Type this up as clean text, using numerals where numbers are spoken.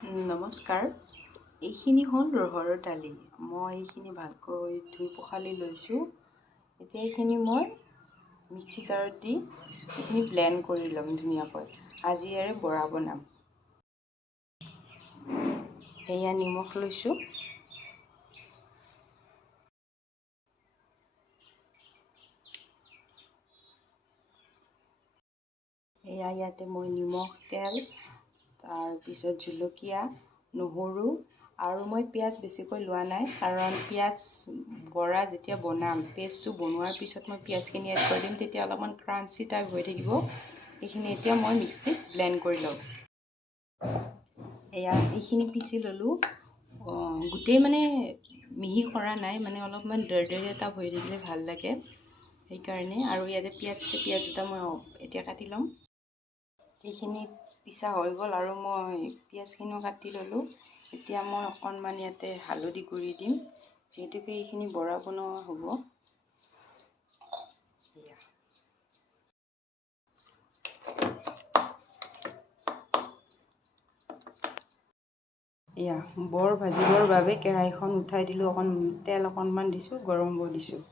নমস্কাৰ। এইখিনি হ'ল ৰহৰৰ দালি। মই এইখিনি ভালকৈ ধুই পখালি লৈছোঁ। এতিয়া এইখিনি মই মিক্সি জাৰত দি এইখিনি ব্লেণ্ড কৰি ল'ম ধুনীয়াকৈ। আজি ইয়াৰে বৰা বনাম। এয়া নিমখ লৈছোঁ। এয়া ইয়াতে মই নিমখ, তেল, তাৰপিছত জলকীয়া, নহৰু আৰু মই পিঁয়াজ বেছিকৈ লোৱা নাই, কাৰণ পিঁয়াজ বৰা যেতিয়া বনাম, পেষ্টটো বনোৱাৰ পিছত মই পিঁয়াজখিনি এড কৰি দিম, তেতিয়া অলপমান ক্ৰাঞ্চি টাইপ হৈ থাকিব। এইখিনি এতিয়া মই মিক্সিত ব্লেণ্ড কৰি লওঁ। এয়া এইখিনি পিচি ল'লোঁ। গোটেই মানে মিহি কৰা নাই, মানে অলপমান দৰদৰীয়া টাইপ হৈ থাকিলে ভাল লাগে, সেইকাৰণে। আৰু ইয়াতে পিঁয়াজ আছে, পিঁয়াজ এটা মই এতিয়া কাটি ল'ম। এইখিনি পিছা হৈ গ'ল আৰু মই পিঁয়াজখিনিও কাটি ল'লোঁ। এতিয়া মই অকণমান ইয়াতে হালধি গুড়ি দিম, যিহেতুকে এইখিনি বৰা বনোৱা হ'ব। এয়া বৰ ভাজিবৰ বাবে কেৰাহীখন উঠাই দিলোঁ, তেল অকণমান দিছোঁ, গৰম হ'ব দিছোঁ।